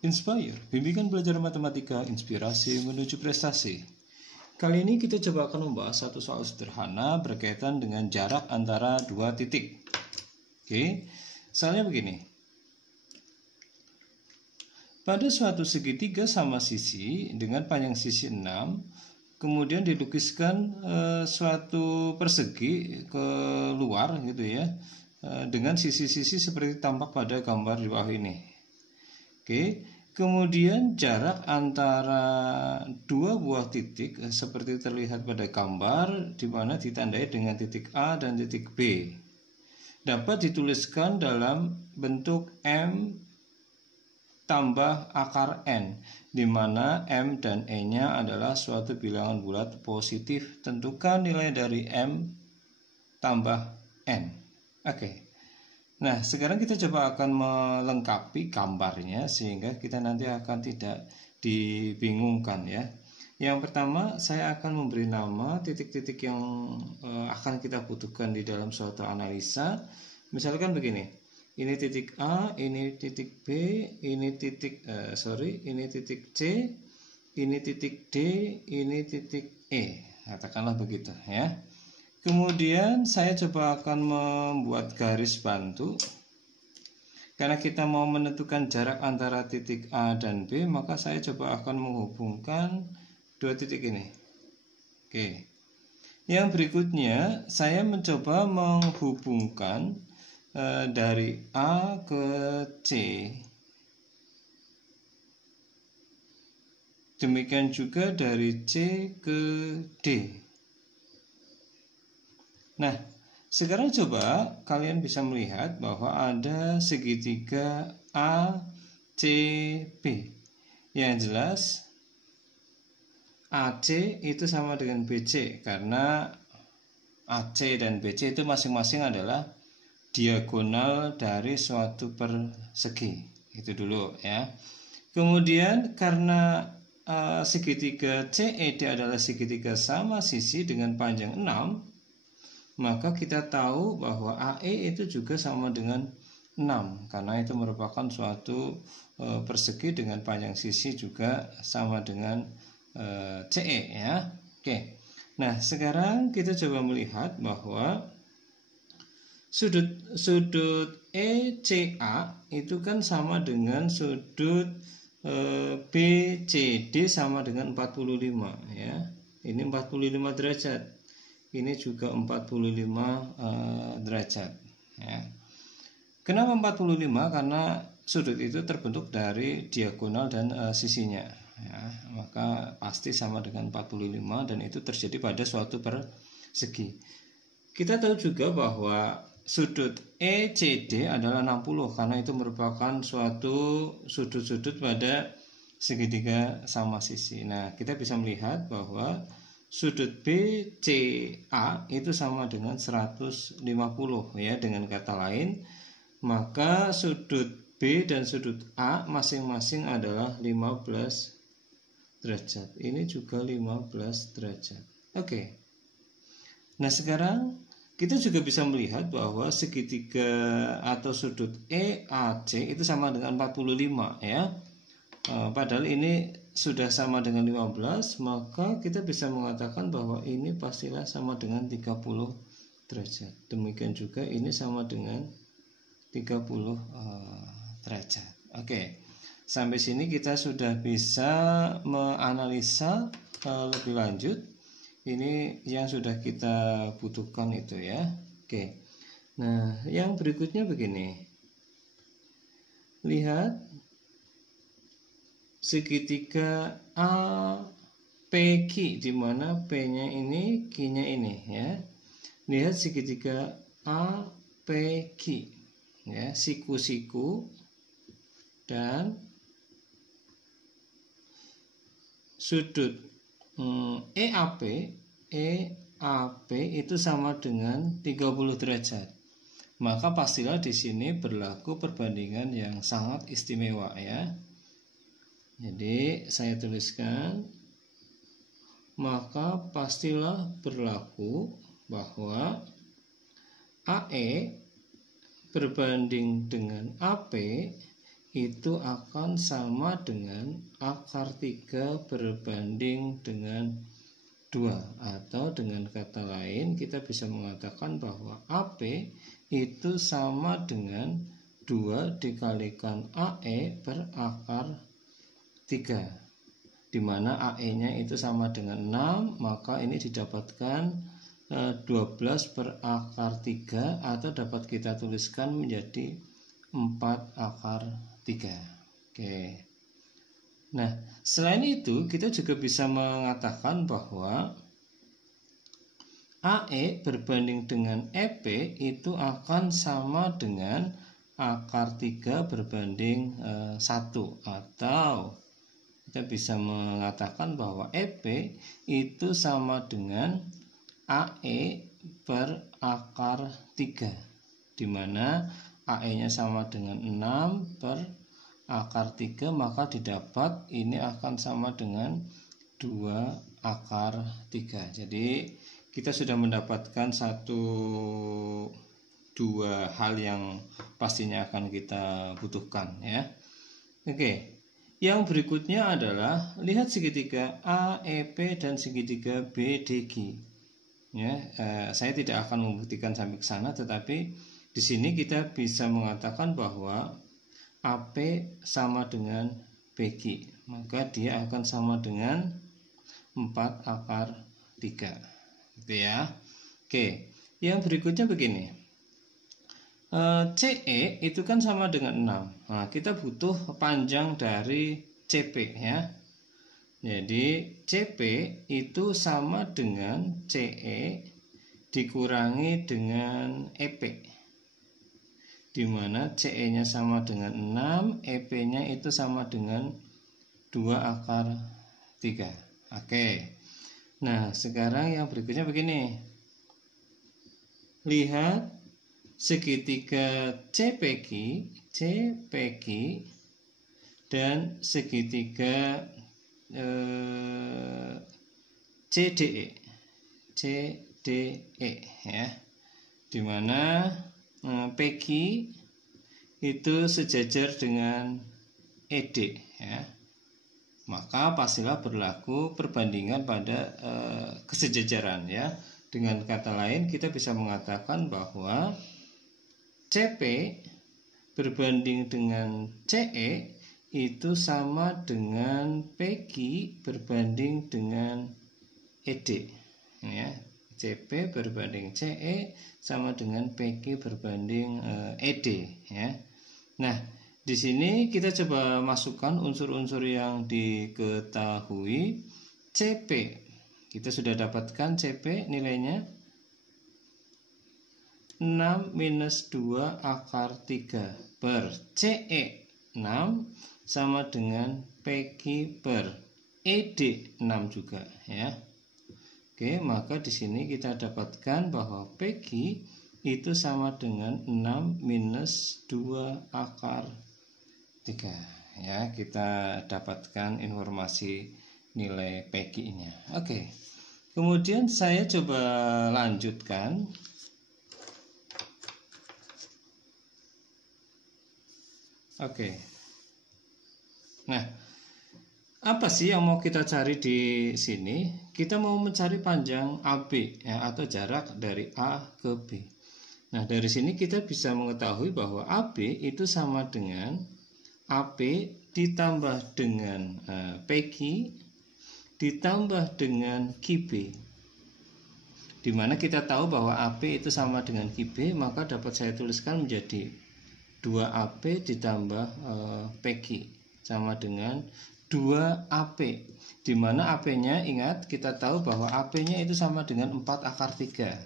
Inspire, bimbingan belajar matematika, inspirasi menuju prestasi. Kali ini kita coba akan membahas satu soal sederhana berkaitan dengan jarak antara dua titik. Oke, soalnya begini. Pada suatu segitiga sama sisi dengan panjang sisi 6, kemudian dilukiskan suatu persegi keluar gitu ya, dengan sisi-sisi seperti tampak pada gambar di bawah ini. Oke, kemudian jarak antara dua buah titik seperti terlihat pada gambar di mana ditandai dengan titik A dan titik B dapat dituliskan dalam bentuk M tambah akar N, di mana M dan E-nya adalah suatu bilangan bulat positif. Tentukan nilai dari M tambah N. Oke. Nah, sekarang kita coba akan melengkapi gambarnya sehingga kita nanti akan tidak dibingungkan ya. Yang pertama, saya akan memberi nama titik-titik yang akan kita butuhkan di dalam suatu analisa. Misalkan begini, ini titik A, ini titik B, ini titik ini titik C, ini titik D, ini titik E. Katakanlah begitu ya. Kemudian saya coba akan membuat garis bantu. Karena kita mau menentukan jarak antara titik A dan B, maka saya coba akan menghubungkan dua titik ini. Oke. Yang berikutnya, saya mencoba menghubungkan dari A ke C. Demikian juga dari C ke D. Nah, sekarang coba kalian bisa melihat bahwa ada segitiga ACB. Yang jelas AC itu sama dengan BC karena AC dan BC itu masing-masing adalah diagonal dari suatu persegi. Itu dulu ya. Kemudian karena segitiga CED adalah segitiga sama sisi dengan panjang 6, maka kita tahu bahwa AE itu juga sama dengan 6 karena itu merupakan suatu persegi dengan panjang sisi juga sama dengan CE ya. Oke. Nah, sekarang kita coba melihat bahwa sudut ECA itu kan sama dengan sudut BCD sama dengan 45 ya. Ini 45 derajat. Ini juga 45 derajat ya. Kenapa 45? Karena sudut itu terbentuk dari diagonal dan sisinya ya. Maka pasti sama dengan 45 dan itu terjadi pada suatu persegi. Kita tahu juga bahwa sudut ECD adalah 60 karena itu merupakan suatu sudut-sudut pada segitiga sama sisi. Nah, kita bisa melihat bahwa sudut BCA itu sama dengan 150 ya. Dengan kata lain, maka sudut B dan sudut A masing-masing adalah 15 derajat. Ini juga 15 derajat. Oke. Nah, sekarang kita juga bisa melihat bahwa segitiga atau sudut EAC itu sama dengan 45 ya. Padahal ini sudah sama dengan 15, maka kita bisa mengatakan bahwa ini pastilah sama dengan 30 derajat. Demikian juga ini sama dengan 30 derajat. Oke. Sampai sini kita sudah bisa menganalisa lebih lanjut. Ini yang sudah kita butuhkan itu ya. Oke. Nah, yang berikutnya begini. Lihat segitiga APQ di mana P-nya ini, Q-nya ini ya. Lihat segitiga APQ ya, siku-siku dan sudut EAP itu sama dengan 30 derajat. Maka pastilah di sini berlaku perbandingan yang sangat istimewa ya. Jadi saya tuliskan, maka pastilah berlaku bahwa AE berbanding dengan AP itu akan sama dengan akar 3 berbanding dengan 2. Atau dengan kata lain kita bisa mengatakan bahwa AP itu sama dengan 2 dikalikan AE per akar 3, di mana AE-nya itu sama dengan 6, maka ini didapatkan 12 per akar 3, atau dapat kita tuliskan menjadi 4 akar 3. Oke. Nah, selain itu kita juga bisa mengatakan bahwa AE berbanding dengan EP itu akan sama dengan akar 3 berbanding 1, atau kita bisa mengatakan bahwa EP itu sama dengan AE per akar 3, di mana AE-nya sama dengan 6 per akar 3, maka didapat ini akan sama dengan 2 akar 3. Jadi kita sudah mendapatkan dua hal yang pastinya akan kita butuhkan, ya. Oke. Yang berikutnya adalah lihat segitiga AEP dan segitiga BDG. Ya, saya tidak akan membuktikan sampai ke sana, tetapi di sini kita bisa mengatakan bahwa AP sama dengan BG, maka dia akan sama dengan 4 akar 3, gitu ya. Oke, yang berikutnya begini, CE itu kan sama dengan 6. Nah, kita butuh panjang dari CP, ya. Jadi CP itu sama dengan CE dikurangi dengan EP, di mana CE-nya sama dengan 6, EP-nya itu sama dengan 2 akar 3. Oke. Nah, sekarang yang berikutnya begini. Lihat segitiga CPQ dan segitiga CDE, ya, dimana PQ itu sejajar dengan ED, ya, maka pastilah berlaku perbandingan pada kesejajaran, ya. Dengan kata lain kita bisa mengatakan bahwa CP berbanding dengan CE itu sama dengan PQ berbanding dengan ED, ya. CP berbanding CE sama dengan PQ berbanding ED, ya. Nah, di sini kita coba masukkan unsur-unsur yang diketahui. CP kita sudah dapatkan, CP nilainya 6 minus 2 akar 3 per CE 6 sama dengan PQ per ED 6 juga, ya. Oke, maka di sini kita dapatkan bahwa PQ itu sama dengan 6 minus 2 akar 3, ya. Kita dapatkan informasi nilai PQ-nya. Oke. Kemudian saya coba lanjutkan. Oke. Nah, apa sih yang mau kita cari di sini? Kita mau mencari panjang AB, ya, atau jarak dari A ke B. Nah, dari sini kita bisa mengetahui bahwa AB itu sama dengan AP ditambah dengan PQ ditambah dengan QB. Di mana kita tahu bahwa AP itu sama dengan QB, maka dapat saya tuliskan menjadi 2AP ditambah PQ sama dengan 2AP, di mana AP-nya, ingat, kita tahu bahwa AP-nya itu sama dengan 4 akar 3.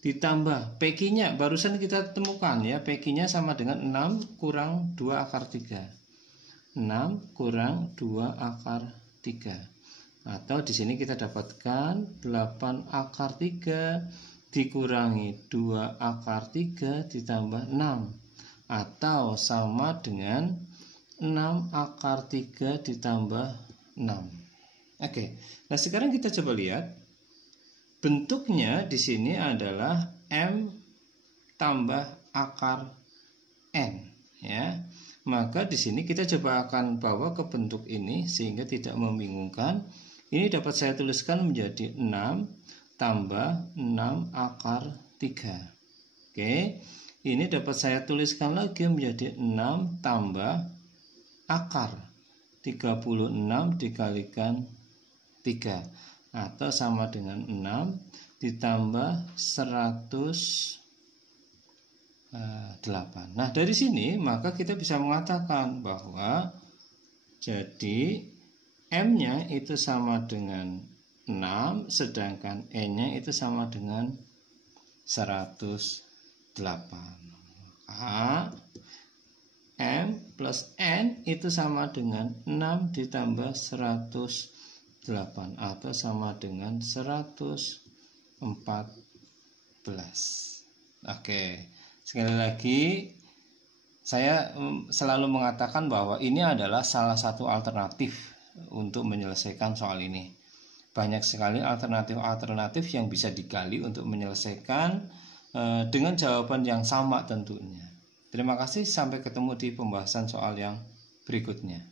Ditambah PQ-nya, barusan kita temukan, ya, PQ-nya sama dengan 6 kurang 2 akar 3. 6 kurang 2 akar 3. Atau di sini kita dapatkan 8 akar 3 dikurangi 2 akar 3 ditambah 6, atau sama dengan 6 akar 3 ditambah 6. Oke. Nah, sekarang kita coba lihat. Bentuknya di sini adalah M tambah akar ya. Maka di sini kita coba akan bawa ke bentuk ini sehingga tidak membingungkan. Ini dapat saya tuliskan menjadi 6 tambah 6 akar 3. Oke, ini dapat saya tuliskan lagi menjadi 6 tambah akar 36 dikalikan 3, atau sama dengan 6 ditambah 108. Nah, dari sini maka kita bisa mengatakan bahwa jadi M-nya itu sama dengan 6, sedangkan N-nya itu sama dengan 108. Maka M plus N itu sama dengan 6 ditambah 108, atau sama dengan 114. Oke, sekali lagi saya selalu mengatakan bahwa ini adalah salah satu alternatif untuk menyelesaikan soal ini. Banyak sekali alternatif-alternatif yang bisa digali untuk menyelesaikan dengan jawaban yang sama tentunya. Terima kasih, sampai ketemu di pembahasan soal yang berikutnya.